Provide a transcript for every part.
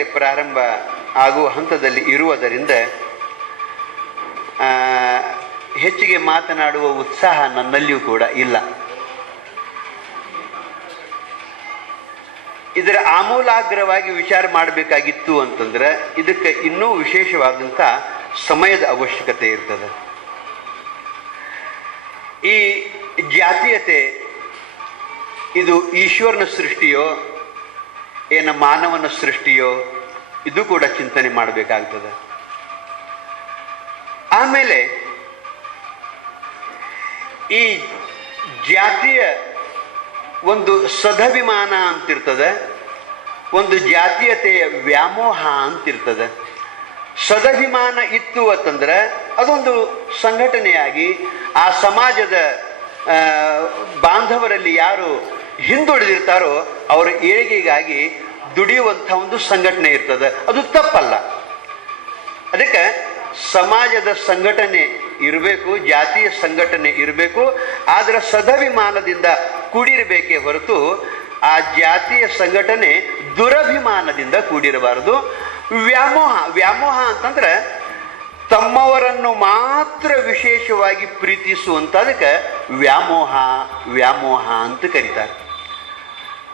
ಈಗಾಗಲೇ ಪ್ರಾರಂಭ ಆಗುವ ಹಂತದಲ್ಲಿ ಇರುವುದರಿಂದ ಹೆಚ್ಚಿಗೆ ಮಾತನಾಡುವ ಉತ್ಸಾಹ ನನ್ನಲ್ಲಿಯೂ ಕೂಡ ಇಲ್ಲ. ಇದರ ಆಮೂಲಾಗ್ರವಾಗಿ ವಿಚಾರ ಮಾಡಬೇಕಾಗಿತ್ತು ಅಂತಂದ್ರೆ, ಇದಕ್ಕೆ ಇನ್ನೂ ವಿಶೇಷವಾದಂಥ ಸಮಯದ ಅವಶ್ಯಕತೆ ಇರ್ತದೆ. ಈ ಜಾತೀಯತೆ, ಇದು ಈಶ್ವರನ ಸೃಷ್ಟಿಯೋ ಏನ ಮಾನವನ ಸೃಷ್ಟಿಯೋ, ಇದು ಕೂಡ ಚಿಂತನೆ ಮಾಡಬೇಕಾಗ್ತದೆ. ಆಮೇಲೆ, ಈ ಜಾತಿಯ ಒಂದು ಸದಭಿಮಾನ ಅಂತಿರ್ತದೆ, ಒಂದು ಜಾತೀಯತೆಯ ವ್ಯಾಮೋಹ ಅಂತಿರ್ತದೆ. ಸದಭಿಮಾನ ಇತ್ತು ಅಂತಂದ್ರೆ, ಅದೊಂದು ಸಂಘಟನೆಯಾಗಿ ಆ ಸಮಾಜದ ಬಾಂಧವರಲ್ಲಿ ಯಾರು ಹಿಂದುಳಿದಿರ್ತಾರೋ ಅವರ ಏಳಿಗೆಗಾಗಿ ದುಡಿಯುವಂಥ ಒಂದು ಸಂಘಟನೆ ಇರ್ತದೆ. ಅದು ತಪ್ಪಲ್ಲ. ಅದಕ್ಕೆ ಸಮಾಜದ ಸಂಘಟನೆ ಇರಬೇಕು, ಜಾತಿಯ ಸಂಘಟನೆ ಇರಬೇಕು, ಆದರೆ ಸದಭಿಮಾನದಿಂದ ಕೂಡಿರಬೇಕೇ ಹೊರತು ಆ ಜಾತಿಯ ಸಂಘಟನೆ ದುರಭಿಮಾನದಿಂದ ಕೂಡಿರಬಾರದು. ವ್ಯಾಮೋಹ ವ್ಯಾಮೋಹ ಅಂತಂದ್ರೆ ತಮ್ಮವರನ್ನು ಮಾತ್ರ ವಿಶೇಷವಾಗಿ ಪ್ರೀತಿಸುವಂಥದಕ್ಕೆ ವ್ಯಾಮೋಹ ವ್ಯಾಮೋಹ ಅಂತ ಕರೀತಾರೆ.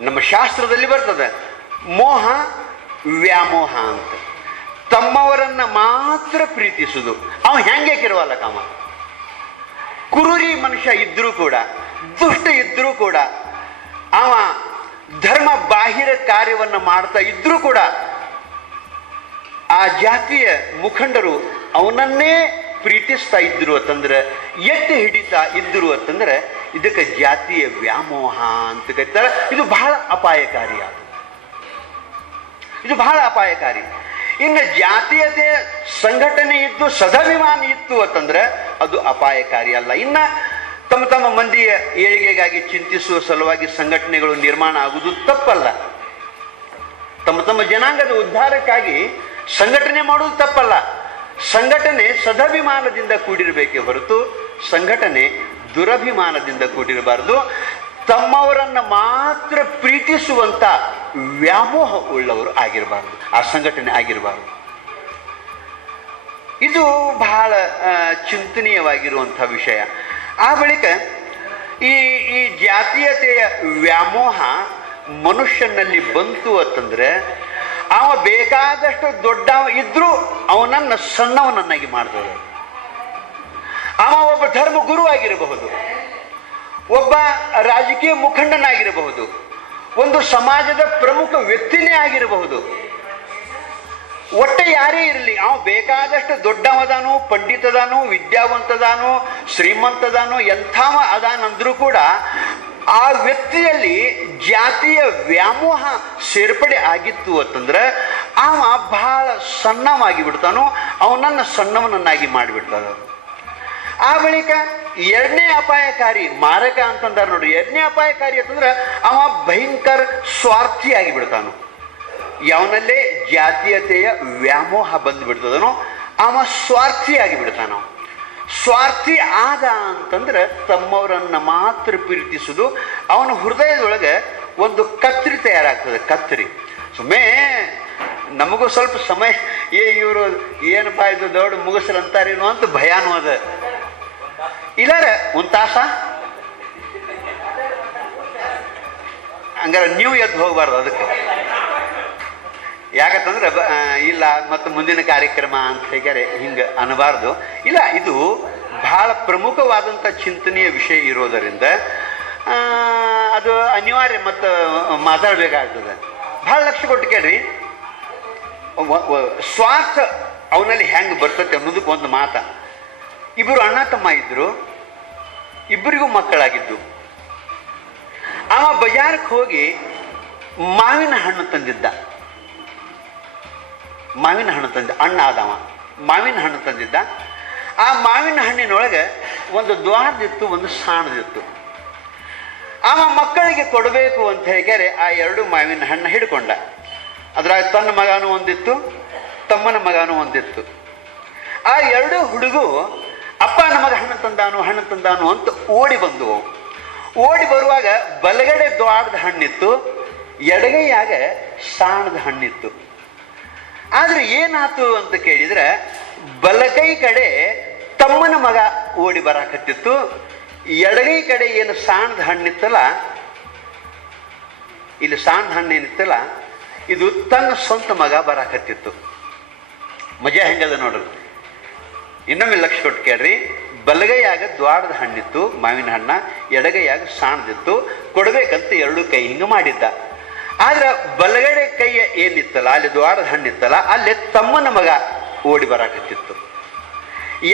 ನಮ್ಮ ಶಾಸ್ತ್ರದಲ್ಲಿ ಬರ್ತದೆ, ಮೋಹ ವ್ಯಾಮೋಹ ಅಂತ. ತಮ್ಮವರನ್ನ ಮಾತ್ರ ಪ್ರೀತಿಸುದು. ಅವ ಹೆಂಗೆ ಕಿರುವಲ್ಲ ಕಾಮ? ಕುರುರಿ ಮನುಷ್ಯ ಇದ್ರೂ ಕೂಡ, ದುಷ್ಟ ಇದ್ರೂ ಕೂಡ, ಅವ ಧರ್ಮ ಬಾಹಿರ ಕಾರ್ಯವನ್ನು ಮಾಡ್ತಾ ಇದ್ರೂ ಕೂಡ, ಆ ಜಾತಿಯ ಮುಖಂಡರು ಅವನನ್ನೇ ಪ್ರೀತಿಸ್ತಾ ಇದ್ರು ಅಂತಂದ್ರೆ, ಎತ್ತಿ ಹಿಡಿತಾ ಇದ್ರು ಅಂತಂದ್ರೆ ಇದಕ್ಕೆ ಜಾತಿಯ ವ್ಯಾಮೋಹ ಅಂತ ಕರೀತಾರೆ. ಇದು ಬಹಳ ಅಪಾಯಕಾರಿ ಇದು ಬಹಳ ಅಪಾಯಕಾರಿ. ಇನ್ನು ಜಾತೀಯತೆ ಸಂಘಟನೆ ಇದ್ದು, ಸದಾಭಿಮಾನ ಇತ್ತು ಅಂತಂದ್ರೆ ಅದು ಅಪಾಯಕಾರಿ ಅಲ್ಲ. ಇನ್ನ ತಮ್ಮ ತಮ್ಮ ಮಂದಿಯ ಏಳಿಗೆಗಾಗಿ ಚಿಂತಿಸುವ ಸಲುವಾಗಿ ಸಂಘಟನೆಗಳು ನಿರ್ಮಾಣ ಆಗುವುದು ತಪ್ಪಲ್ಲ. ತಮ್ಮ ತಮ್ಮ ಜನಾಂಗದ ಉದ್ಧಾರಕ್ಕಾಗಿ ಸಂಘಟನೆ ಮಾಡುವುದು ತಪ್ಪಲ್ಲ. ಸಂಘಟನೆ ಸದಾಭಿಮಾನದಿಂದ ಕೂಡಿರಬೇಕೇ ಹೊರತು ಸಂಘಟನೆ ದುರಭಿಮಾನದಿಂದ ಕೂಡಿರಬಾರದು. ತಮ್ಮವರನ್ನು ಮಾತ್ರ ಪ್ರೀತಿಸುವಂಥ ವ್ಯಾಮೋಹ ಉಳ್ಳವರು ಆಗಿರಬಾರದು ಆ ಸಂಘಟನೆ ಆಗಿರಬಾರದು. ಇದು ಬಹಳ ಚಿಂತನೀಯವಾಗಿರುವಂಥ ವಿಷಯ. ಆ ಬಳಿಕ ಈ ಈ ಜಾತೀಯತೆಯ ವ್ಯಾಮೋಹ ಮನುಷ್ಯನಲ್ಲಿ ಬಂತು ಅಂತಂದ್ರೆ ಅವ ಬೇಕಾದಷ್ಟು ದೊಡ್ಡವ ಇದ್ದರೂ ಅವನನ್ನು ಸಣ್ಣವನನ್ನಾಗಿ ಮಾಡ್ತದೆ ಅವ ಒಬ್ಬ ಧರ್ಮ ಗುರು ಆಗಿರಬಹುದು. ಒಬ್ಬ ರಾಜಕೀಯ ಮುಖಂಡನಾಗಿರಬಹುದು. ಒಂದು ಸಮಾಜದ ಪ್ರಮುಖ ವ್ಯಕ್ತಿನೇ ಆಗಿರಬಹುದು. ಒಟ್ಟೆ ಯಾರೇ ಇರಲಿ, ಅವ ಬೇಕಾದಷ್ಟು ದೊಡ್ಡವದಾನು, ಪಂಡಿತದಾನು, ವಿದ್ಯಾವಂತದಾನು, ಶ್ರೀಮಂತದಾನು, ಎಂಥವ ಅದಾನಂದ್ರೂ ಕೂಡ ಆ ವ್ಯಕ್ತಿಯಲ್ಲಿ ಜಾತಿಯ ವ್ಯಾಮೋಹ ಸೇರ್ಪಡೆ ಆಗಿತ್ತು ಅಂತಂದ್ರೆ ಅವ ಬಹಳ ಸಣ್ಣವಾಗಿ ಬಿಡ್ತಾನೋ ಅವನನ್ನು ಸಣ್ಣವನನ್ನಾಗಿ ಮಾಡಿಬಿಡ್ತಾನ. ಆ ಬಳಿಕ ಎರಡನೇ ಅಪಾಯಕಾರಿ ಮಾರಕ ಅಂತಂದಾರ ನೋಡಿ ಎರಡನೇ ಅಪಾಯಕಾರಿ ಅಂತಂದ್ರೆ ಅವ ಭಯಂಕರ ಸ್ವಾರ್ಥಿಯಾಗಿ ಬಿಡ್ತಾನು ಯಾವನಲ್ಲೇ ಜಾತೀಯತೆಯ ವ್ಯಾಮೋಹ ಬಂದ್ಬಿಡ್ತದನೋ ಅವ ಸ್ವಾರ್ಥಿಯಾಗಿ ಬಿಡ್ತಾನ ಸ್ವಾರ್ಥಿ ಆದ ಅಂತಂದ್ರೆ ತಮ್ಮವರನ್ನ ಮಾತ್ರ ಪ್ರೀತಿಸುದು ಅವನ ಹೃದಯದೊಳಗೆ ಒಂದು ಕತ್ರಿ ತಯಾರಾಗ್ತದೆ ಕತ್ರಿ ಸುಮ್ಮನೆ ನಮಗೂ ಸ್ವಲ್ಪ ಸಮಯ, ಏ ಇವರು ಏನಪ್ಪ ಇದು ದೊಡ್ಡ ಮುಗಿಸ್ರಂತಾರೇನೋ ಅಂತ ಭಯಾನು ಅದ. ಇಲ್ಲಾರ ಒಂದು ತಾಸ ಹಂಗಾರೆ ನೀವು ಎದ್ದು ಹೋಗ್ಬಾರ್ದು ಅದಕ್ಕೆ. ಯಾಕಂತಂದ್ರೆ ಇಲ್ಲ, ಮತ್ತು ಮುಂದಿನ ಕಾರ್ಯಕ್ರಮ ಅಂತ ಹೇಗಾರೆ ಹಿಂಗೆ ಅನ್ನಬಾರ್ದು. ಇಲ್ಲ, ಇದು ಬಹಳ ಪ್ರಮುಖವಾದಂಥ ಚಿಂತನೆಯ ವಿಷಯ ಇರೋದರಿಂದ ಅದು ಅನಿವಾರ್ಯ ಮತ್ತು ಮಾತಾಡಬೇಕಾಗ್ತದೆ. ಭಾಳ ಲಕ್ಷ ಕೊಟ್ಟು ಕೇಳ್ರಿ. ಸ್ವಾರ್ಥ ಅವನಲ್ಲಿ ಹೆಂಗೆ ಬರ್ತತೆ ಅನ್ನೋದಕ್ಕೆ ಒಂದು ಮಾತ. ಇಬ್ಬರು ಅಣ್ಣ ತಮ್ಮ ಇದ್ದರು ಇಬ್ಬರಿಗೂ ಮಕ್ಕಳಾಗಿದ್ದು. ಅವ ಬಜಾರಕ್ಕೆ ಹೋಗಿ ಮಾವಿನ ಹಣ್ಣು ತಂದಿದ್ದ. ಮಾವಿನ ಹಣ್ಣು ತಂದ ಅಣ್ಣ ಆದವ. ಮಾವಿನ ಹಣ್ಣು ತಂದಿದ್ದ. ಆ ಮಾವಿನ ಹಣ್ಣಿನೊಳಗೆ ಒಂದು ದ್ವಾರದಿತ್ತು, ಒಂದು ಸಾಣದಿತ್ತು. ಅವ ಮಕ್ಕಳಿಗೆ ಕೊಡಬೇಕು ಅಂತ ಹೇಳಿದರೆ ಆ ಎರಡು ಮಾವಿನ ಹಣ್ಣು ಹಿಡ್ಕೊಂಡ. ಅದ್ರಾಗ ತನ್ನ ಮಗನೂ ಒಂದಿತ್ತು, ತಮ್ಮನ ಮಗನೂ ಒಂದಿತ್ತು. ಆ ಎರಡು ಹುಡುಗು ಅಪ್ಪ ನಮಗೆ ಹಣ್ಣು ತಂದಾನು ಹಣ್ಣು ತಂದಾನು ಅಂತ ಓಡಿ ಬಂದವು ಓಡಿ ಬರುವಾಗ ಬಲಗಡೆ ದ್ವಾರದ ಹಣ್ಣಿತ್ತು, ಎಡಗೈಯಾಗ ಸಾಣದ ಹಣ್ಣಿತ್ತು. ಆದ್ರೆ ಏನಾತು ಅಂತ ಕೇಳಿದ್ರೆ ಬಲಗೈ ಕಡೆ ತಮ್ಮನ ಮಗ ಓಡಿ ಬರಾಕತ್ತಿತ್ತು. ಎಡಗೈ ಕಡೆ ಏನು ಸಾಣದ ಹಣ್ಣಿತ್ತಲ್ಲ, ಇಲ್ಲಿ ಸಾಣದ ಹಣ್ಣು ಏನಿತ್ತಲ್ಲ, ಇದು ತನ್ನ ಸ್ವಂತ ಮಗ ಬರಾಕತ್ತಿತ್ತು. ಮಜಾ ಹೆಂಗದ ನೋಡ್ರಿ. ಇನ್ನೊಮ್ಮೆ ಲಕ್ಷ ಕೊಟ್ಟು ಕೇಳ್ರಿ. ಬಲಗೈಯಾಗ ದ್ವಾಡದ ಹಣ್ಣಿತ್ತು, ಮಾವಿನ ಹಣ್ಣ, ಎಡಗೈಯಾಗ ಸಾಣದಿತ್ತು, ಕೊಡಬೇಕಂತ ಎರಡು ಕೈ ಹಿಂಗೆ ಮಾಡಿದ್ದ. ಆದ್ರೆ ಬಲಗಡೆ ಕೈಯ ಏನಿತ್ತಲ್ಲ, ಅಲ್ಲಿ ದ್ವಾಡದ ಹಣ್ಣಿತ್ತಲ್ಲ, ಅಲ್ಲಿ ತಮ್ಮನ ಮಗ ಓಡಿ ಬರಾಕತ್ತಿತ್ತು.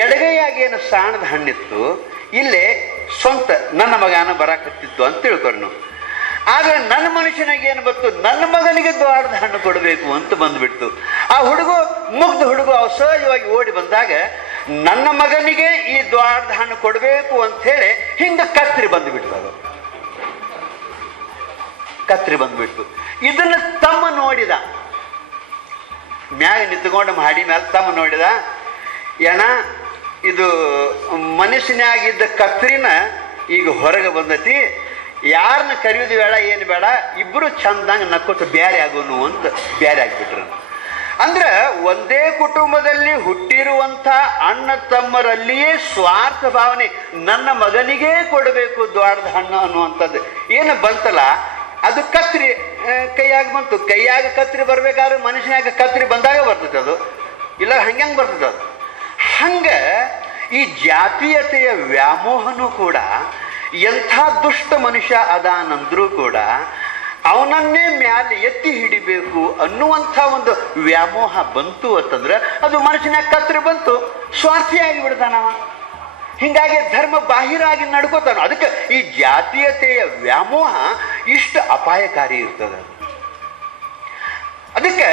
ಎಡಗೈಯಾಗ ಏನು ಸಾಣದ ಹಣ್ಣಿತ್ತು, ಇಲ್ಲೇ ಸ್ವಂತ ನನ್ನ ಮಗನ ಬರಾಕತ್ತಿತ್ತು ಅಂತ ತಿಳ್ಕೊಂಡು ಆದ್ರೆ ನನ್ನ ಮನುಷ್ಯನಾಗ ಏನು ಬಂತು, ನನ್ನ ಮಗನಿಗೆ ದ್ವಾರದ ಹಣ್ಣು ಕೊಡಬೇಕು ಅಂತ ಬಂದ್ಬಿಡ್ತು. ಆ ಹುಡುಗ ಹುಡುಗು ಅವ್ ಸಹಜವಾಗಿ ಓಡಿ ಬಂದಾಗ ನನ್ನ ಮಗನಿಗೆ ಈ ದ್ವಾರದ ಹಣ್ಣು ಕೊಡಬೇಕು ಅಂತ ಹೇಳಿ ಹಿಂಗ ಕತ್ರಿ ಬಂದ್ಬಿಡ್ತು ಅದು. ಕತ್ರಿ ಬಂದುಬಿಟ್ಟು ಇದನ್ನು ತಮ್ಮ ನೋಡಿದ. ಮ್ಯಾಗ ನಿಂತ್ಕೊಂಡು ಮಾಡಿ ಮೇಲೆ ತಮ್ಮ ನೋಡಿದ. ಏನ, ಇದು ಮನುಷ್ಯನಾಗಿದ್ದ ಕತ್ರಿನ ಈಗ ಹೊರಗೆ ಬಂದತಿ. ಯಾರನ್ನ ಕರೆಯೋದು ಬೇಡ, ಏನು ಬೇಡ ಇಬ್ಬರು ಚಂದಂಗೆ ನಕ್ಕೋತ ಬೇರೆ ಆಗೋನು ಅಂತ ಬೇರೆ ಆಗಿಬಿಟ್ರು. ಅಂದ್ರೆ ಒಂದೇ ಕುಟುಂಬದಲ್ಲಿ ಹುಟ್ಟಿರುವಂಥ ಅಣ್ಣ ತಮ್ಮರಲ್ಲಿಯೇ ಸ್ವಾರ್ಥ ಭಾವನೆ, ನನ್ನ ಮಗನಿಗೇ ಕೊಡಬೇಕು ದ್ವಾರದ ಹಣ್ಣು ಅನ್ನುವಂಥದ್ದು. ಏನು ಬಂತಲ್ಲ? ಅದು ಕತ್ರಿ ಕೈಯಾಗ ಬಂತು. ಕೈಯಾಗ ಕತ್ರಿ ಬರ್ಬೇಕಾದ್ರೆ ಮನುಷ್ಯನಾಗ ಕತ್ರಿ ಬಂದಾಗ ಬರ್ತದೆ ಅದು. ಇಲ್ಲ ಹಂಗೆ ಬರ್ತದೆ ಅದು. ಹಂಗ ಈ ಜಾತೀಯತೆಯ ವ್ಯಾಮೋಹನೂ ಕೂಡ, ಎಂಥ ದುಷ್ಟ ಮನುಷ್ಯ ಅದಾನಂದ್ರೂ ಕೂಡ ಅವನನ್ನೇ ಮ್ಯಾಲೆ ಎತ್ತಿ ಹಿಡಿಬೇಕು ಅನ್ನುವಂಥ ಒಂದು ವ್ಯಾಮೋಹ ಬಂತು ಅಂತಂದ್ರೆ ಅದು ಮನುಷ್ಯನ ಕತ್ತರಿ ಬಂತು. ಸ್ವಾರ್ಥಿಯಾಗಿ ಬಿಡ್ತಾನವ ಹಿಂಗಾಗಿ ಧರ್ಮ ಬಾಹಿರಾಗಿ ನಡ್ಕೋತಾನ. ಅದಕ್ಕೆ ಈ ಜಾತೀಯತೆಯ ವ್ಯಾಮೋಹ ಇಷ್ಟು ಅಪಾಯಕಾರಿ ಇರ್ತದೆ. ಅದಕ್ಕೆ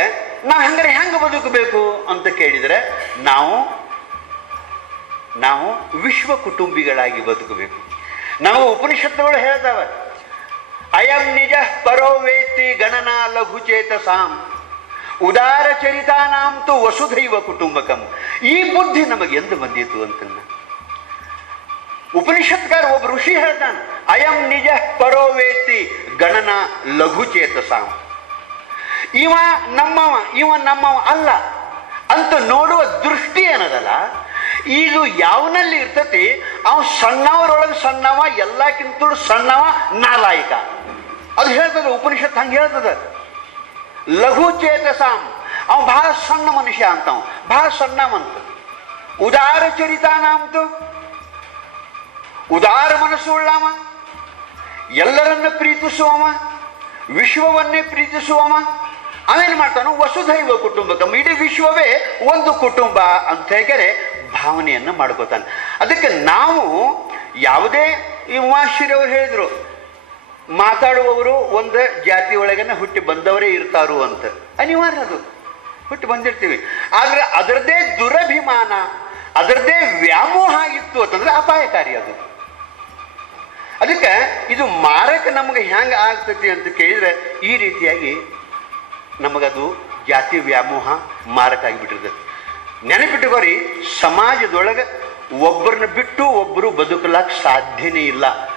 ನಾವು ಹಂಗಾರೆ ಹೆಂಗೆ ಬದುಕಬೇಕು ಅಂತ ಕೇಳಿದರೆ ನಾವು ನಾವು ವಿಶ್ವ ಕುಟುಂಬಿಗಳಾಗಿ ಬದುಕಬೇಕು. ನಾವು ಉಪನಿಷತ್ತುಗಳು ಹೇಳ್ತಾವೆ ಅಯಂ ನಿಜ ಪರೋ ವೇತ್ತಿ ಗಣನಾ ಲಘುಚೇತಸಾಂ ಉದಾರ ಚರಿತಾನಾಂತು ವಸುಧೈವ ಕುಟುಂಬಕಂ ಈ ಬುದ್ಧಿ ನಮಗೆ ಎಂದು ಬಂದಿತ್ತು ಅಂತನ್ನ। ಉಪನಿಷತ್ಕಾರ ಒಬ್ಬ ಋಷಿ ಹೇಳ್ತಾನೆ, ಅಯಂ ನಿಜ ಪರೋ ವೇತ್ತಿ ಗಣನ ಲಘುಚೇತಸಾಂ ಇವ ನಮ್ಮವ ಇವ ನಮ್ಮವ ಅಲ್ಲ। ಅಂತ ನೋಡುವ ದೃಷ್ಟಿ ಏನದಲ್ಲ, ಇದು ಯಾವನಲ್ಲಿ ಇರ್ತತಿ? ಅವ ಸಣ್ಣವರೊಳಗೆ ಸಣ್ಣವ, ಎಲ್ಲಕ್ಕಿಂತಲೂ ಸಣ್ಣವ ನಾಲಾಯಿಕ. ಅದು ಹೇಳ್ತದ ಉಪನಿಷತ್ ಹಂಗೆ ಹೇಳ್ತದ. ಲಘು ಚೇತಸಾಂ, ಅವ ಬಹಳ ಸಣ್ಣ ಮನುಷ್ಯ ಅಂತವ ಬಹಳ ಸಣ್ಣವಂತ ಉದಾರ ಚರಿತಾನಂತು ಉದಾರ ಮನಸ್ಸುಳ್ಳವ ಎಲ್ಲರನ್ನ ಪ್ರೀತಿಸುವವ ವಿಶ್ವವನ್ನೇ ಪ್ರೀತಿಸುವವ ಅವೇನು ಮಾಡ್ತಾನೋ, ವಸುಧೈವ ಕುಟುಂಬಕಂ. ಇಡೀ ವಿಶ್ವವೇ ಒಂದು ಕುಟುಂಬ ಅಂತ ಹೇಳಿದರೆ ಭಾವನೆಯನ್ನು ಮಾಡ್ಕೋತಾನೆ. ಅದಕ್ಕೆ ನಾವು ಯಾವುದೇ ಈ ಉಮಾಶ್ರೀಯವರು ಹೇಳಿದರು ಮಾತಾಡುವವರು ಒಂದು ಜಾತಿ ಒಳಗೇನೆ ಹುಟ್ಟಿ ಬಂದವರೇ ಇರ್ತಾರು ಅಂತ. ಅನಿವಾರ್ಯ ಅದು. ಹುಟ್ಟಿ ಬಂದಿರ್ತೀವಿ. ಆದರೆ ಅದರದ್ದೇ ದುರಭಿಮಾನ, ಅದರದ್ದೇ ವ್ಯಾಮೋಹ ಇತ್ತು ಅಂತಂದ್ರೆ ಅಪಾಯಕಾರಿ ಅದು. ಅದಕ್ಕೆ ಇದು ಮಾರಕ ನಮಗೆ ಹೆಂಗೆ ಆಗ್ತತಿ ಅಂತ ಕೇಳಿದ್ರೆ ಈ ರೀತಿಯಾಗಿ ನಮಗದು ಜಾತಿ ವ್ಯಾಮೋಹ ಮಾರಕ ಆಗಿಬಿಟ್ಟಿರ್ತದೆ. ನೆನಪಿಟ್ಟುಕೊರಿ ಸಮಾಜದೊಳಗೆ ಒಬ್ಬರನ್ನ ಬಿಟ್ಟು ಒಬ್ಬರು ಬದುಕಲಾಕ ಸಾಧ್ಯನೇ ಇಲ್ಲ.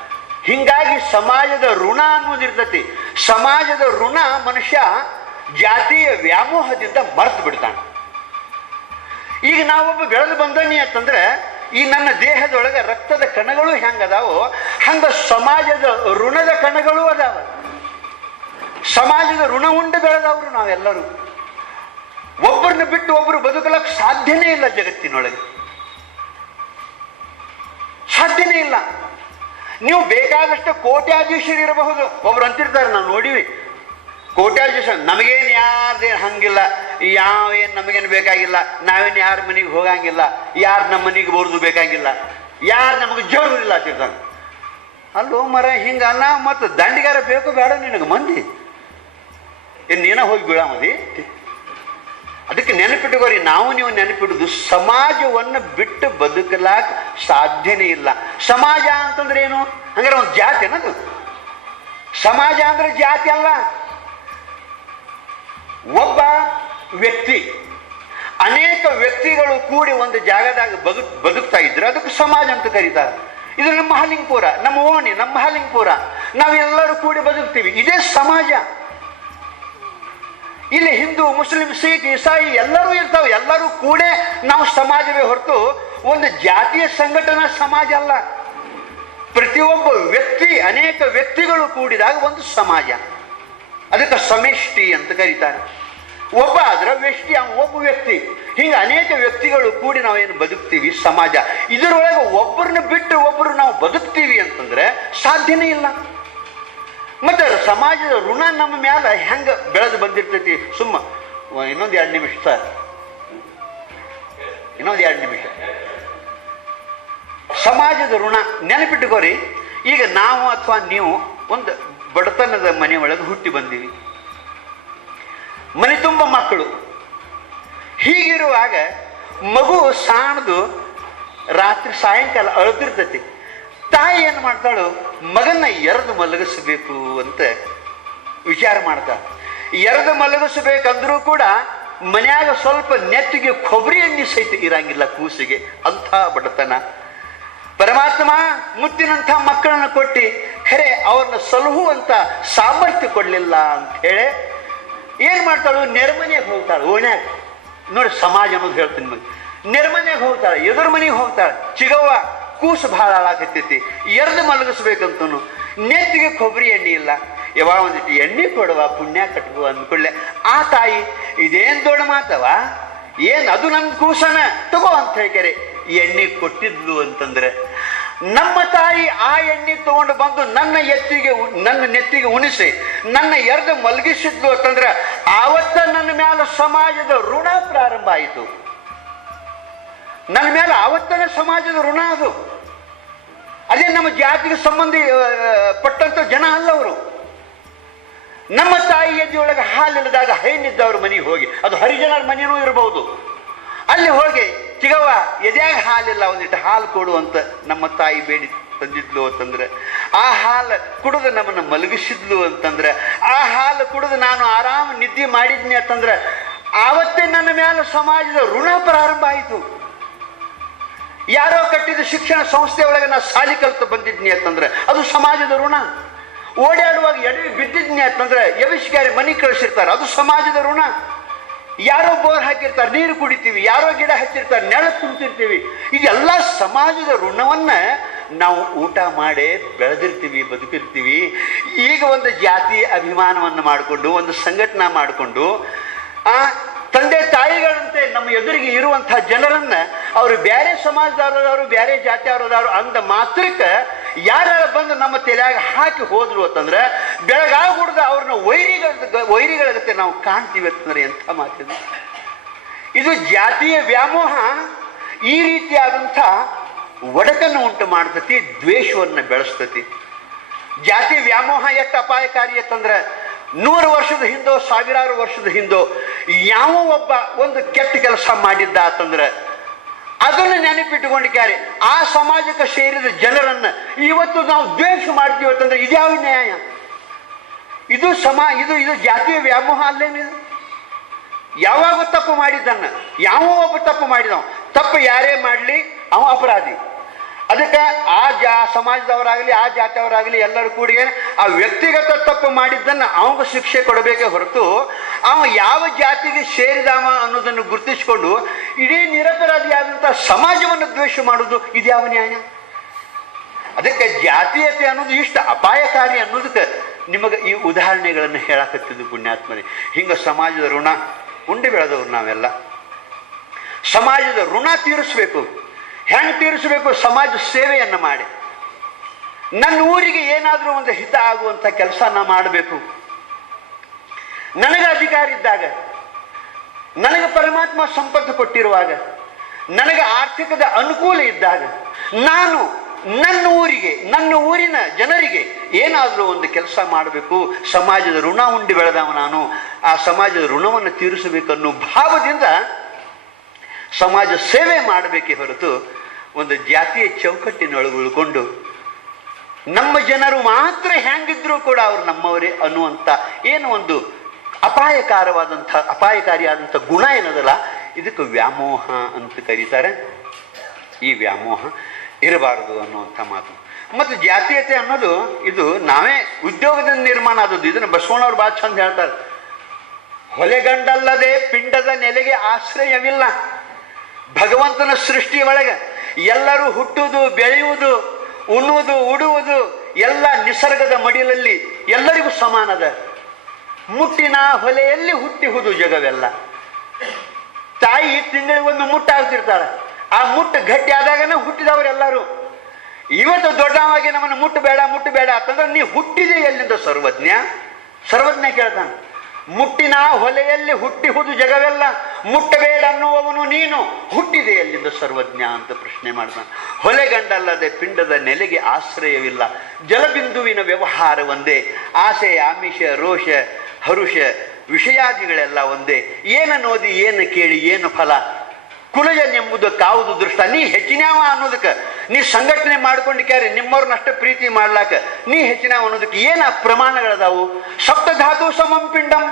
ಹಿಂಗಾಗಿ ಸಮಾಜದ ಋಣ ಅನ್ನೋದಿರ್ತತಿ ಸಮಾಜದ ಋಣ ಮನುಷ್ಯ ಜಾತಿಯ ವ್ಯಾಮೋಹದಿಂದ ಮರೆತು ಬಿಡ್ತಾನೆ. ಈಗ ನಾವೊಬ್ಬ ಬೆಳೆದು ಬಂದನಿ ಅಂತಂದ್ರೆ, ಈ ನನ್ನ ದೇಹದೊಳಗೆ ರಕ್ತದ ಕಣಗಳು ಹೆಂಗದಾವೋ, ಹಂಗ ಸಮಾಜದ ಋಣದ ಕಣಗಳು ಅದಾವ. ಸಮಾಜದ ಋಣ ಉಂಡು ಬೆಳೆದವರು ನಾವೆಲ್ಲರೂ. ಒಬ್ಬರನ್ನ ಬಿಟ್ಟು ಒಬ್ಬರು ಬದುಕಲಕ್ಕೆ ಸಾಧ್ಯನೇ ಇಲ್ಲ ಜಗತ್ತಿನೊಳಗೆ. ಸಾಧ್ಯನೇ ಇಲ್ಲ. ನೀವು ಬೇಕಾದಷ್ಟು ಕೋಟ್ಯಾಧೀಶರು ಇರಬಹುದು. ಒಬ್ರು ಅಂತಿರ್ತಾರೆ ನಾವು ನೋಡಿವಿ. ಕೋಟ್ಯಾಧೀಶ ನಮಗೇನು ಯಾರ್ದೇನು ಹಂಗಿಲ್ಲ. ಯಾವ ಏನ್ ನಮಗೇನು ಬೇಕಾಗಿಲ್ಲ. ನಾವೇನು ಯಾರ ಮನೆಗೆ ಹೋಗಂಗಿಲ್ಲ. ಯಾರು ನಮ್ಮ ಮನೆಗೆ ಬರೋದು ಬೇಕಾಗಿಲ್ಲ. ಯಾರು ನಮಗೆ ಜೋರು ಇಲ್ಲ ಅಂತಿರ್ತಾನೆ ಅಲ್ಲೋ ಮರ, ಹಿಂಗ ಅನ್ನ, ಮತ್ತು ದಂಡಿಗಾರ ಬೇಕು, ಬೇಡ ನಿನಗೆ ಮಂದಿ. ಇನ್ನು ನೀನ ಹೋಗಿ ಬೀಳಾಮದಿ ಅದಕ್ಕೆ ನೆನಪಿಟ್ಟುಕೋರಿ, ನಾವು ನೀವು ನೆನಪಿಡುದು ಸಮಾಜವನ್ನು ಬಿಟ್ಟು ಬದುಕಲಾಕ ಸಾಧ್ಯನೇ ಇಲ್ಲ. ಸಮಾಜ ಅಂತಂದ್ರೆ ಏನು? ಹಂಗಾರೆ ಒಂದು ಜಾತಿ ಅನ್ನೋದು ಸಮಾಜ ಅಂದ್ರೆ ಜಾತಿ ಅಲ್ಲ. ಒಬ್ಬ ವ್ಯಕ್ತಿ, ಅನೇಕ ವ್ಯಕ್ತಿಗಳು ಕೂಡಿ ಒಂದು ಜಾಗದಾಗ ಬದುಕ್ ಬದುಕ್ತಾ ಇದ್ರೆ ಅದಕ್ಕೆ ಸಮಾಜ ಅಂತ ಕರೀತಾರೆ. ಇದು ನಮ್ಮ ಹಲಿಂಗ್ಪುರ ನಮ್ಮ ಓಣಿ, ನಮ್ಮ ಹಲಿಂಗ್ಪುರ ನಾವೆಲ್ಲರೂ ಕೂಡಿ ಬದುಕ್ತೀವಿ. ಇದೇ ಸಮಾಜ. ಇಲ್ಲಿ ಹಿಂದೂ, ಮುಸ್ಲಿಂ, ಸಿಖ್, ಇಸಾಯಿ ಎಲ್ಲರೂ ಇರ್ತಾವೆ. ಎಲ್ಲರೂ ಕೂಡ ನಾವು ಸಮಾಜವೇ ಹೊರತು ಒಂದು ಜಾತಿಯ ಸಂಘಟನಾ ಸಮಾಜ ಅಲ್ಲ. ಪ್ರತಿಯೊಬ್ಬ ವ್ಯಕ್ತಿ, ಅನೇಕ ವ್ಯಕ್ತಿಗಳು ಕೂಡಿದಾಗ ಒಂದು ಸಮಾಜ. ಅದಕ್ಕೆ ಸಮಿಷ್ಟಿ ಅಂತ ಕರೀತಾರೆ. ಒಬ್ಬ ಆದ್ರೆ ವ್ಯಕ್ತಿ ಒಬ್ಬ ವ್ಯಕ್ತಿ. ಹಿಂಗೆ ಅನೇಕ ವ್ಯಕ್ತಿಗಳು ಕೂಡಿ ನಾವೇನು ಬದುಕ್ತೀವಿ ಸಮಾಜ. ಇದರೊಳಗೆ ಒಬ್ಬರನ್ನ ಬಿಟ್ಟು ಒಬ್ಬರು ನಾವು ಬದುಕ್ತೀವಿ ಅಂತಂದ್ರೆ ಸಾಧ್ಯನೇ ಇಲ್ಲ. ಮತ್ತೆ ಸಮಾಜದ ಋಣ ನಮ್ಮ ಮ್ಯಾಲ ಹೆಂಗೆ ಬೆಳೆದು ಬಂದಿರ್ತೈತಿ? ಸುಮ್ಮ ಇನ್ನೊಂದು ಎರಡು ನಿಮಿಷ ಸರ್. ಇನ್ನೊಂದು ಎರಡು ನಿಮಿಷ. ಸಮಾಜದ ಋಣ ನೆನಪಿಟ್ಟುಕೋರಿ. ಈಗ ನಾವು ಅಥವಾ ನೀವು ಒಂದು ಬಡತನದ ಮನೆ ಒಳಗೆ ಹುಟ್ಟಿ ಬಂದೀವಿ. ಮನೆ ತುಂಬ ಮಕ್ಕಳು. ಹೀಗಿರುವಾಗ ಮಗು ಸಾಣದು ರಾತ್ರಿ ಸಾಯಂಕಾಲ ಅಳ್ತಿರ್ತೈತಿ. ತಾಯಿ ಏನು ಮಾಡ್ತಾಳು? ಮಗನ್ನ ಎರೆದು ಮಲಗಿಸಬೇಕು ಅಂತ ವಿಚಾರ ಮಾಡ್ತಾಳೆ. ಎರೆದು ಮಲಗಿಸ್ಬೇಕಂದ್ರೂ ಕೂಡ ಮನ್ಯಾಗ ಸ್ವಲ್ಪ ನೆತ್ತಿಗೆ ಕೊಬ್ಬರಿ ಎಣ್ಣೆ ಸಹಿತ ಇರಂಗಿಲ್ಲ ಕೂಸಿಗೆ. ಅಂಥ ಬಡತನ. ಪರಮಾತ್ಮ ಮುತ್ತಿನಂಥ ಮಕ್ಕಳನ್ನ ಕೊಟ್ಟು ಖರೆ ಅವ್ರನ್ನ ಸಲಹುವಂತ ಸಾಮರ್ಥ್ಯ ಕೊಡಲಿಲ್ಲ ಅಂತ ಹೇಳಿ ಏನ್ ಮಾಡ್ತಾಳು? ನೆರಮನೆಗೆ ಹೋಗ್ತಾಳೆ, ಓಣ್ಯಾಗ. ನೋಡಿ, ಸಮಾಜ ಅನ್ನೋದು ಹೇಳ್ತೀನಿ ನಿಮಗೆ. ನೆರಮನೆಗೆ ಹೋಗ್ತಾಳೆ, ಎದುರು ಮನೆಗೆ ಹೋಗ್ತಾಳೆ. ಚಿಗವ್ವ, ಕೂಸು ಭಾಳ ಹಾಳಾಕತ್ತೈತಿ ಎರಡು ಮಲಗಿಸ್ಬೇಕಂತನು. ನೆತ್ತಿಗೆ ಕೊಬ್ಬರಿ ಎಣ್ಣೆ ಇಲ್ಲ. ಯಾವಾಗ ಒಂದಿಟ್ಟು ಎಣ್ಣೆ ಕೊಡುವ, ಪುಣ್ಯ ಕಟ್ಕೋ ಅಂದ್ಕೊಳ್ಳೆ. ಆ ತಾಯಿ, ಇದೇನು ದೊಡ್ಡ ಮಾತವ ಏನು ಅದು ನನ್ನ ಕೂಸನ? ತಗೋ ಅಂತ ಹೇಳ್ತಾರೆ ಎಣ್ಣೆ ಕೊಟ್ಟಿದ್ಲು ಅಂತಂದ್ರೆ ನಮ್ಮ ತಾಯಿ ಆ ಎಣ್ಣೆ ತಗೊಂಡು ಬಂದು ನನ್ನ ಎತ್ತಿಗೆ ನನ್ನ ನೆತ್ತಿಗೆ ಉಣಿಸಿ, ನನ್ನ ಎರಡು ಮಲಗಿಸಿದ್ಲು ಅಂತಂದ್ರೆ ಆವತ್ತ ನನ್ನ ಮೇಲೆ ಸಮಾಜದ ಋಣ ಪ್ರಾರಂಭ ಆಯಿತು. ನನ್ನ ಮೇಲೆ ಆವತ್ತನ ಸಮಾಜದ ಋಣ ಅದು. ಅದೇ ನಮ್ಮ ಜಾತಿಗೆ ಸಂಬಂಧಿ ಪಟ್ಟಂತ ಜನ ಅಲ್ಲ ಅವರು ನಮ್ಮ ತಾಯಿ ಎದ್ದಿಯೊಳಗೆ ಹಾಲಿಲ್ಲದಾಗ ಹೈನಿದ್ದವ್ರ ಮನೆಗೆ ಹೋಗಿ. ಅದು ಹರಿಜನರ ಮನೆಯೂ ಇರಬಹುದು ಅಲ್ಲಿ ಹೋಗಿ ಚಿಗವ್ವ ಎದ್ಯಾಗ ಹಾಲಿಲ್ಲ? ಒಂದಿಟ್ಟು ಹಾಲು ಕೊಡು ಅಂತ ನಮ್ಮ ತಾಯಿ ಬೇಡಿ ತಂದಿದ್ಲು ಅಂತಂದ್ರೆ, ಆ ಹಾಲು ಕುಡಿದು ನಮ್ಮನ್ನು ಮಲಗಿಸಿದ್ಲು ಅಂತಂದ್ರೆ, ಆ ಹಾಲು ಕುಡಿದು ನಾನು ಆರಾಮ ನಿದ್ದೆ ಮಾಡಿದ್ನಿ ಅಂತಂದ್ರೆ, ಆವತ್ತೇ ನನ್ನ ಮೇಲೆ ಸಮಾಜದ ಋಣ ಪ್ರಾರಂಭ ಆಯಿತು. ಯಾರೋ ಕಟ್ಟಿದ ಶಿಕ್ಷಣ ಸಂಸ್ಥೆ ಒಳಗೆ ನಾನು ಸಾಲಿ ಕಲಿತು ಬಂದಿದ್ನಿ ಅಂತಂದ್ರೆ, ಅದು ಸಮಾಜದ ಋಣ. ಓಡಾಡುವಾಗ ಎಡವಿ ಬಿದ್ದಿದ್ನಿ ಅಂತಂದ್ರೆ ಯವಿಷ್ಕಾರಿ ಮನೆ ಕಳಿಸಿರ್ತಾರೆ, ಅದು ಸಮಾಜದ ಋಣ. ಯಾರೋ ಬೋರ್ ಹಾಕಿರ್ತಾರೆ, ನೀರು ಕುಡಿತೀವಿ, ಯಾರೋ ಗಿಡ ಹಚ್ಚಿರ್ತಾರೆ ನೆಳ ಕುಂತಿರ್ತೀವಿ ಇದೆಲ್ಲ ಸಮಾಜದ ಋಣವನ್ನ ನಾವು ಊಟ ಮಾಡಿ ಬೆಳೆದಿರ್ತೀವಿ, ಬದುಕಿರ್ತೀವಿ. ಈಗ ಒಂದು ಜಾತಿ ಅಭಿಮಾನವನ್ನು ಮಾಡಿಕೊಂಡು, ಒಂದು ಸಂಘಟನೆ ಮಾಡಿಕೊಂಡು, ಆ ತಂದೆ ತಾಯಿಗಳಂತೆ ನಮ್ಮ ಎದುರಿಗೆ ಇರುವಂತಹ ಜನರನ್ನ ಅವರು ಬೇರೆ ಸಮಾಜದವರದವರು ಬೇರೆ ಜಾತಿಯವರದವರು ಅಂದ ಮಾತ್ರಕ್ಕೆ ಯಾರು ಬಂದು ನಮ್ಮ ತಲೆಯಾಗ ಹಾಕಿ ಹೋದ್ರು ಅಂತಂದ್ರೆ ಬೆಳಗಾಗ್ಬಿಡ್ದ ಅವ್ರನ್ನ ವೈರಿಗಳ ವೈರಿಗಳ ಜೊತೆ ನಾವು ಕಾಣ್ತೀವಿ ಅಂತಂದ್ರೆ ಎಂಥ ಮಾತಿದು? ಇದು ಜಾತಿಯ ವ್ಯಾಮೋಹ, ಈ ರೀತಿಯಾದಂಥ ಒಡಕನ್ನು ಉಂಟು ಮಾಡ್ತತಿ, ದ್ವೇಷವನ್ನು ಬೆಳೆಸ್ತತಿ. ಜಾತಿ ವ್ಯಾಮೋಹ ಎಷ್ಟು ಅಪಾಯಕಾರಿ ಅಂತಂದ್ರೆ ನೂರು ವರ್ಷದ ಹಿಂದೋ, ಸಾವಿರಾರು ವರ್ಷದ ಹಿಂದೋ, ಯಾವ ಒಬ್ಬ ಒಂದು ಕೆಟ್ಟ ಕೆಲಸ ಮಾಡಿದ್ದ ಅಂತಂದ್ರೆ, ಅದನ್ನು ನೆನಪಿಟ್ಟುಕೊಂಡಿದ್ದಾರೆ. ಆ ಸಮಾಜಕ್ಕೆ ಸೇರಿದ ಜನರನ್ನು ಇವತ್ತು ನಾವು ದ್ವೇಷ ಮಾಡ್ತೀವಿ ಅಂತಂದ್ರೆ ಇದ್ಯಾವ ನ್ಯಾಯ? ಇದು ಸಮ, ಇದು ಇದು ಜಾತಿಯ ವ್ಯಾಮೋಹ ಅಲ್ಲೇನಿದು ಯಾವಾಗ ತಪ್ಪು ಮಾಡಿದ್ದನ್ನು, ಯಾವ ಒಬ್ಬ ತಪ್ಪು ಮಾಡಿದವ ತಪ್ಪು ಯಾರೇ ಮಾಡಲಿ, ಅವ ಅಪರಾಧಿ. ಅದಕ್ಕೆ ಆ ಜಾ, ಸಮಾಜದವರಾಗಲಿ, ಆ ಜಾತಿಯವರಾಗಲಿ ಎಲ್ಲರೂ ಕೂಡಿ ಆ ವ್ಯಕ್ತಿಗತ ತಪ್ಪು ಮಾಡಿದ್ದನ್ನು ಅವಂಗ ಶಿಕ್ಷೆ ಕೊಡಬೇಕೇ ಹೊರತು, ಅವ ಯಾವ ಜಾತಿಗೆ ಸೇರಿದವ ಅನ್ನೋದನ್ನು ಗುರುತಿಸಿಕೊಂಡು, ಇಡೀ ನಿರಪರಾಧಿಯಾದಂಥ ಸಮಾಜವನ್ನು ದ್ವೇಷ ಮಾಡೋದು ಇದ್ಯಾವ ನ್ಯಾಯ? ಅದಕ್ಕೆ ಜಾತೀಯತೆ ಅನ್ನೋದು ಇಷ್ಟ, ಅಪಾಯಕಾರಿ ಅನ್ನೋದಕ್ಕೆ ನಿಮಗೆ ಈ ಉದಾಹರಣೆಗಳನ್ನು ಹೇಳಕತ್ತಿದ್ದು ಪುಣ್ಯಾತ್ಮನೆ. ಹಿಂಗೆ ಸಮಾಜದ ಋಣ ಉಂಡೆ ಬೆಳೆದವ್ರು ನಾವೆಲ್ಲ. ಸಮಾಜದ ಋಣ ತೀರಿಸ್ಬೇಕು. ಹೆಂಗೆ ತೀರಿಸಬೇಕು, ಸಮಾಜ ಸೇವೆಯನ್ನು ಮಾಡಿ. ನನ್ನ ಊರಿಗೆ ಏನಾದರೂ ಒಂದು ಹಿತ ಆಗುವಂಥ ಕೆಲಸನ ಮಾಡಬೇಕು. ನನಗೆ ಅಧಿಕಾರ ಇದ್ದಾಗ, ನನಗೆ ಪರಮಾತ್ಮ ಸಂಪತ್ತು ಕೊಟ್ಟಿರುವಾಗ, ನನಗೆ ಆರ್ಥಿಕದ ಅನುಕೂಲ ಇದ್ದಾಗ, ನಾನು ನನ್ನ ಊರಿಗೆ, ನನ್ನ ಊರಿನ ಜನರಿಗೆ ಏನಾದರೂ ಒಂದು ಕೆಲಸ ಮಾಡಬೇಕು, ಸಮಾಜದ ಋಣ ಉಂಡಿ ಬೆಳೆದವ ನಾನು, ಆ ಸಮಾಜದ ಋಣವನ್ನು ತೀರಿಸಬೇಕನ್ನೋ ಭಾವದಿಂದ ಸಮಾಜ ಸೇವೆ ಮಾಡಬೇಕೇ ಹೊರತು ಒಂದು ಜಾತಿಯ ಚೌಕಟ್ಟಿನೊಳಗೆ ಉಳ್ಕೊಂಡು ನಮ್ಮ ಜನರು ಮಾತ್ರ ಹೆಂಗಿದ್ರು ಕೂಡ ಅವರು ನಮ್ಮವರೇ ಅನ್ನುವಂಥ ಏನು ಒಂದು ಅಪಾಯಕಾರವಾದಂಥ, ಅಪಾಯಕಾರಿಯಾದಂಥ ಗುಣ ಏನದಲ್ಲ, ಇದಕ್ಕೆ ವ್ಯಾಮೋಹ ಅಂತ ಕರೀತಾರೆ. ಈ ವ್ಯಾಮೋಹ ಇರಬಾರದು ಅನ್ನುವಂಥ ಮಾತು. ಮತ್ತು ಜಾತೀಯತೆ ಅನ್ನೋದು ಇದು ನಾವೇ ಉದ್ಯೋಗದಿಂದ ನಿರ್ಮಾಣ ಆದದ್ದು. ಇದನ್ನು ಬಸವಣ್ಣವ್ರು ಭಾಳ ಚಂದ ಹೇಳ್ತಾರೆ. ಹೊಲೆಗಂಡಲ್ಲದೆ ಪಿಂಡದ ನೆಲೆಗೆ ಆಶ್ರಯವಿಲ್ಲ. ಭಗವಂತನ ಸೃಷ್ಟಿ ಒಳಗೆ ಎಲ್ಲರೂ ಹುಟ್ಟುವುದು, ಬೆಳೆಯುವುದು, ಉಣ್ಣುವುದು, ಉಡುವುದು ಎಲ್ಲ ನಿಸರ್ಗದ ಮಡಿಲಲ್ಲಿ ಎಲ್ಲರಿಗೂ ಸಮಾನದ ಮುಟ್ಟಿನ ಹೊಲೆಯಲ್ಲಿ ಹುಟ್ಟಿಹುದು ಜಗವೆಲ್ಲ. ತಾಯಿ ತಿಂಗಳಿಗೊಂದು ಮುಟ್ಟಾಗ್ತಿರ್ತಾಳೆ. ಆ ಮುಟ್ಟು ಗಟ್ಟಿ ಆದಾಗನೇ ಹುಟ್ಟಿದವರೆಲ್ಲರೂ ಇವತ್ತು ದೊಡ್ಡವಾಗಿ ನಮ್ಮನ್ನು ಮುಟ್ಟು ಬೇಡ ಮುಟ್ಟು ಅಂತಂದ್ರೆ ನೀ ಹುಟ್ಟಿದೆ ಎಲ್ಲಿಂದ ಸರ್ವಜ್ಞ? ಸರ್ವಜ್ಞ ಕೇಳ್ತಾನೆ. ಮುಟ್ಟಿನ ಹೊಲೆಯಲ್ಲಿ ಹುಟ್ಟಿಹುದು ಜಗವೆಲ್ಲ, ಮುಟ್ಟಬೇಡ ಅನ್ನುವವನು ನೀನು. ಹುಟ್ಟಿದೆ ಎಲ್ಲಿಂದ ಸರ್ವಜ್ಞ ಅಂತ ಪ್ರಶ್ನೆ ಮಾಡ್ತಾನೆ. ಹೊಲೆಗಂಡಲ್ಲದೆ ಪಿಂಡದ ನೆಲೆಗೆ ಆಶ್ರಯವಿಲ್ಲ. ಜಲಬಿಂದುವಿನ ವ್ಯವಹಾರ ಒಂದೇ, ಆಸೆ, ಆಮಿಷ, ರೋಷ, ಹರುಷ, ವಿಷಯಾದಿಗಳೆಲ್ಲ ಒಂದೇ. ಏನನ್ನೋದಿ ಏನು ಕೇಳಿ, ಏನು ಫಲ? ಕಾವುದು ದೃಷ್ಟ. ನೀ ಹೆಚ್ಚಿನವ ಅನ್ನೋದಕ್ಕೆ ನೀ ಸಂಘಟನೆ ಮಾಡ್ಕೊಂಡಿಕ್ಯಾರಿ ಕ್ಯಾರಿ, ನಿಮ್ಮವ್ರನ್ನಷ್ಟ ಪ್ರೀತಿ ಮಾಡ್ಲಾಕ. ನೀ ಹೆಚ್ಚಿನ ಅನ್ನೋದಕ್ಕೆ ಏನು ಪ್ರಮಾಣಗಳದಾವು? ಸಪ್ತಧಾತು ಸಮಂ ಪಿಂಡಂ.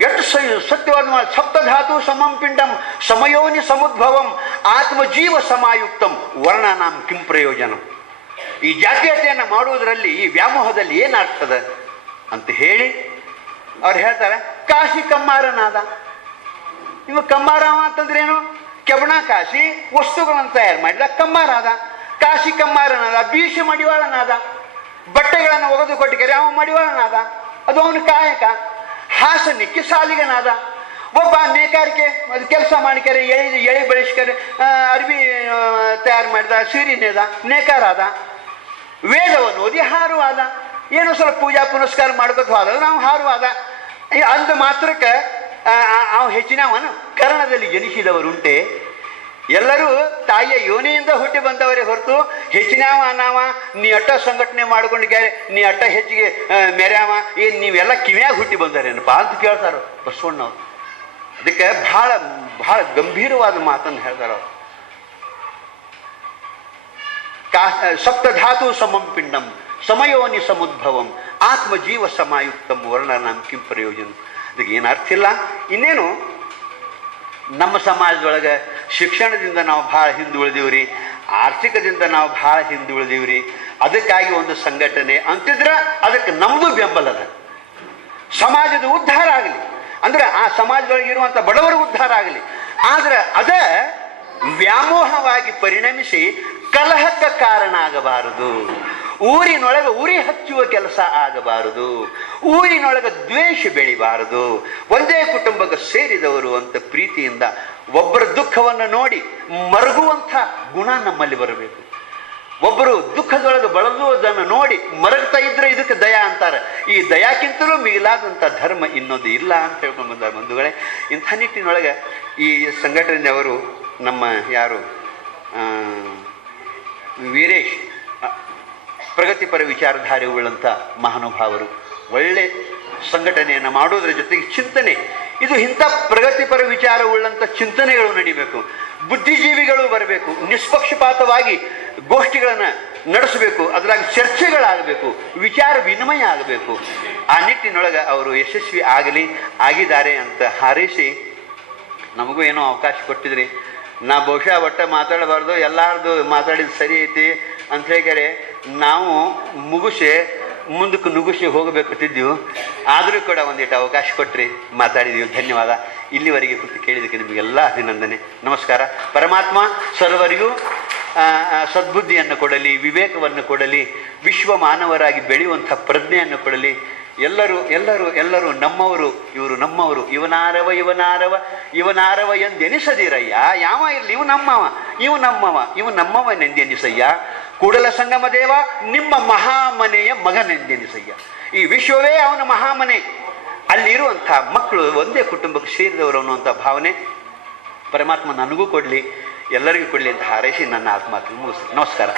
ಎಷ್ಟು ಸತ್ಯವಾದ ಸಪ್ತ ಸಪ್ತಧಾತು ಸಮಂ ಪಿಂಡಂ. ಸಮಯೋನಿ ಸಮುದ್ಭವಂ. ಆತ್ಮಜೀವ ಸಮಾಯುಕ್ತಂ. ವರ್ಣನಾಂ ಕಿಂ ಪ್ರಯೋಜನ. ಈ ಜಾತೀಯತೆಯನ್ನು ಮಾಡುವುದರಲ್ಲಿ, ಈ ವ್ಯಾಮೋಹದಲ್ಲಿ ಏನಾಗ್ತದ ಅಂತ ಹೇಳಿ, ಅವ್ರು ಹೇಳ್ತಾರೆ, ಕಾಶಿ ಕಮ್ಮಾರನಾದ. ಇವ ಕಮ್ಮಾರವ ಅಂತಂದ್ರೇನು? ಕೆಬಣ ಕಾಶಿ ವಸ್ತುಗಳನ್ನು ತಯಾರು ಮಾಡಿದ ಕಮ್ಮಾರಾದ. ಕಾಶಿ ಕಮ್ಮಾರನಾದ ಬೀಶ ಮಡಿವಾಳನಾದ, ಬಟ್ಟೆಗಳನ್ನು ಒಗೆದು ಕೊಟ್ಟಿಗೆರೆ ಅವ ಮಡಿವಾಳನಾದ, ಅದು ಅವನ ಕಾಯಕ, ಹಾಸನಿಕ್ಕೆ ಸಾಲಿಗನಾದ, ಒಬ್ಬ ನೇಕಾರಿಕೆ, ಅದು ಕೆಲಸ ಮಾಡಿಕರೆ, ಎಳಿ ಎಳಿ ಬೆಳೆಸ್ಕರೆ ಅರ್ಬಿ ತಯಾರು ಮಾಡಿದ ಸೀರಿನೇದ ನೇಕಾರಾದ, ವೇದವನ್ನು ಓದಿ ಹಾರುವಾದ. ಏನೋ ಸ್ವಲ್ಪ ಪೂಜಾ ಪುನಸ್ಕಾರ ಮಾಡ್ಬೇಕು ಆದ ನಾವು ಹಾರುವಾದ. ಅಂದ ಮಾತ್ರಕ್ಕೆ ಅವು ಹೆಚ್ಚಿನವನು ಕರ್ಣದಲ್ಲಿ ಜನಿಸಿದವರುಂಟೆ. ಎಲ್ಲರೂ ತಾಯಿಯ ಯೋನಿಯಿಂದ ಹುಟ್ಟಿ ಬಂದವರೇ ಹೊರತು ಹೆಚ್ಚಿನವ ನಾವ ನೀ ಅಟ್ಟ ಸಂಘಟನೆ ಮಾಡ್ಕೊಂಡು ಗ್ಯಾರೆ ನೀ ಅಟ್ಟ ಹೆಚ್ಚಿಗೆ ಆ, ಮೆರ್ಯಾವ ಏನು ನೀವೆಲ್ಲ ಕಿವ್ಯಾಗ ಹುಟ್ಟಿ ಬಂದಾರೇನಪ್ಪ ಅಂತ ಕೇಳ್ತಾರ ಬಸವಣ್ಣವ್ರು. ಅದಕ್ಕೆ ಬಹಳ ಬಹಳ ಗಂಭೀರವಾದ ಮಾತನ್ನು ಹೇಳ್ತಾರ ಅವ್ರು. ಕಾ ಸಪ್ತಧಾತು ಸಮಂ ಪಿಂಡಂ ಸಮಯೋನಿ ಸಮುದ್ಭವಂ ಆತ್ಮಜೀವ ಸಮಾಯುಕ್ತಂ ವರ್ಣನಾಂ ಕಿಂ ಪ್ರಯೋಜನ. ಅದಕ್ಕೆ ಏನು ಅರ್ಥ ಇಲ್ಲ. ಇನ್ನೇನು? ನಮ್ಮ ಸಮಾಜದೊಳಗೆ ಶಿಕ್ಷಣದಿಂದ ನಾವು ಭಾಳ ಹಿಂದುಳಿದೀವ್ರಿ ಆರ್ಥಿಕದಿಂದ ನಾವು ಭಾಳ ಹಿಂದುಳಿದೀವ್ರಿ ಅದಕ್ಕಾಗಿ ಒಂದು ಸಂಘಟನೆ ಅಂತಿದ್ರೆ ಅದಕ್ಕೆ ನಮ್ಮದು ಬೆಂಬಲದ ಸಮಾಜದ ಉದ್ಧಾರ ಆಗಲಿ. ಅಂದ್ರೆ ಆ ಸಮಾಜದೊಳಗೆ ಇರುವಂಥ ಬಡವರ ಉದ್ಧಾರ ಆಗಲಿ. ಆದರೆ ಅದ ವ್ಯಾಮೋಹವಾಗಿ ಪರಿಣಮಿಸಿ ಕಲಹಕ್ಕೆ ಕಾರಣ ಆಗಬಾರದು. ಊರಿನೊಳಗೆ ಉರಿ ಹಚ್ಚುವ ಕೆಲಸ ಆಗಬಾರದು, ಊರಿನೊಳಗೆ ದ್ವೇಷ ಬೆಳಿಬಾರದು, ಒಂದೇ ಕುಟುಂಬಕ್ಕೆ ಸೇರಿದವರು ಅಂತ ಪ್ರೀತಿಯಿಂದ ಒಬ್ಬರ ದುಃಖವನ್ನು ನೋಡಿ ಮರಗುವಂಥ ಗುಣ ನಮ್ಮಲ್ಲಿ ಬರಬೇಕು. ಒಬ್ಬರು ದುಃಖದೊಳಗೆ ಬಳಲುವುದನ್ನು ನೋಡಿ ಮರಗ್ತಾ ಇದ್ರೆ ಇದಕ್ಕೆ ದಯಾ ಅಂತಾರೆ. ಈ ದಯಾಕ್ಕಿಂತಲೂ ಮಿಗಿಲಾದಂಥ ಧರ್ಮ ಇನ್ನೊಂದು ಇಲ್ಲ ಅಂತ ಹೇಳ್ಕೊಂಡು ಬಂದಾರೆ ಬಂಧುಗಳೇ, ಇಂಥ ನಿಟ್ಟಿನೊಳಗೆ ಈ ಸಂಘಟನೆಯವರು ನಮ್ಮ ಯಾರು? ವೀರೇಶ್ ಪ್ರಗತಿಪರ ವಿಚಾರಧಾರೆಯುಳ್ಳಂಥ ಮಹಾನುಭಾವರು. ಒಳ್ಳೆ ಸಂಘಟನೆಯನ್ನು ಮಾಡೋದ್ರ ಜೊತೆಗೆ ಚಿಂತನೆ. ಇದು ಇಂಥ ಪ್ರಗತಿಪರ ವಿಚಾರ ಉಳ್ಳಂಥ ಚಿಂತನೆಗಳು ನಡಿಬೇಕು. ಬುದ್ಧಿಜೀವಿಗಳು ಬರಬೇಕು. ನಿಷ್ಪಕ್ಷಪಾತವಾಗಿ ಗೋಷ್ಠಿಗಳನ್ನು ನಡೆಸಬೇಕು. ಅದರಾಗಿ ಚರ್ಚೆಗಳಾಗಬೇಕು. ವಿಚಾರ ವಿನಿಮಯ ಆಗಬೇಕು. ಆ ನಿಟ್ಟಿನೊಳಗೆ ಅವರು ಯಶಸ್ವಿ ಆಗಲಿ, ಆಗಿದ್ದಾರೆ ಅಂತ ಹಾರೈಸಿ ನಮಗೂ ಏನೋ ಅವಕಾಶ ಕೊಟ್ಟಿದ್ರಿ. ನಾ ಬಹುಶಃ ಒಟ್ಟ ಮಾತಾಡಬಾರ್ದು. ಎಲ್ಲಾರ್ದು ಮಾತಾಡಿದ ಸರಿ ಐತಿ. ಅಂತ ಹೇಳಿದರೆ ನಾವು ಮುಗಿಸಿ, ಮುಂದಕ್ಕೆ ನುಗುಸಿ ಹೋಗಬೇಕಂತಿದ್ದೀವಿ ಆದರೂ ಕೂಡ ಒಂದಿಟ್ಟು ಅವಕಾಶ ಕೊಟ್ಟರೆ ಮಾತಾಡಿದೀವಿ. ಧನ್ಯವಾದ. ಇಲ್ಲಿವರೆಗೆ ಕೂತು ಕೇಳಿದ್ದಕ್ಕೆ ನಿಮಗೆಲ್ಲ ಅಭಿನಂದನೆ. ನಮಸ್ಕಾರ. ಪರಮಾತ್ಮ ಸರ್ವರಿಗೂ ಸದ್ಬುದ್ಧಿಯನ್ನು ಕೊಡಲಿ, ವಿವೇಕವನ್ನು ಕೊಡಲಿ ವಿಶ್ವ ಮಾನವರಾಗಿ ಬೆಳೆಯುವಂಥ ಪ್ರಜ್ಞೆಯನ್ನು ಕೊಡಲಿ. ಎಲ್ಲರೂ ಎಲ್ಲರೂ ಎಲ್ಲರೂ ನಮ್ಮವರು, ಇವರು ನಮ್ಮವರು. ಇವನಾರವ ಇವನಾರವ ಇವನಾರವ ಎಂದೆನಿಸದಿರಯ್ಯ. ಯಾವ ಇರಲಿ, ಇವು ನಮ್ಮವ. ಇವು ನಮ್ಮವ. ಇವು ನಮ್ಮವನೆಂದೆನಿಸಯ್ಯ. ಕೂಡಲ ಸಂಗಮ ದೇವ, ನಿಮ್ಮ ಮಹಾಮನೆಯ ಮಗನೆಂದೆನಿಸಯ್ಯ ಈ ವಿಶ್ವವೇ ಅವನ ಮಹಾಮನೆ. ಅಲ್ಲಿರುವಂಥ ಮಕ್ಕಳು ಒಂದೇ ಕುಟುಂಬಕ್ಕೆ ಸೇರಿದವರು ಅನ್ನುವಂಥ ಭಾವನೆ. ಪರಮಾತ್ಮ ನನಗೂ ಕೊಡಲಿ, ಎಲ್ಲರಿಗೂ ಕೊಡಲಿ ಅಂತ ಹಾರೈಸಿ ನನ್ನ ಆತ್ಮಾತ್ಮ ಮುಗಿಸ್ತೀನಿ. ನಮಸ್ಕಾರ.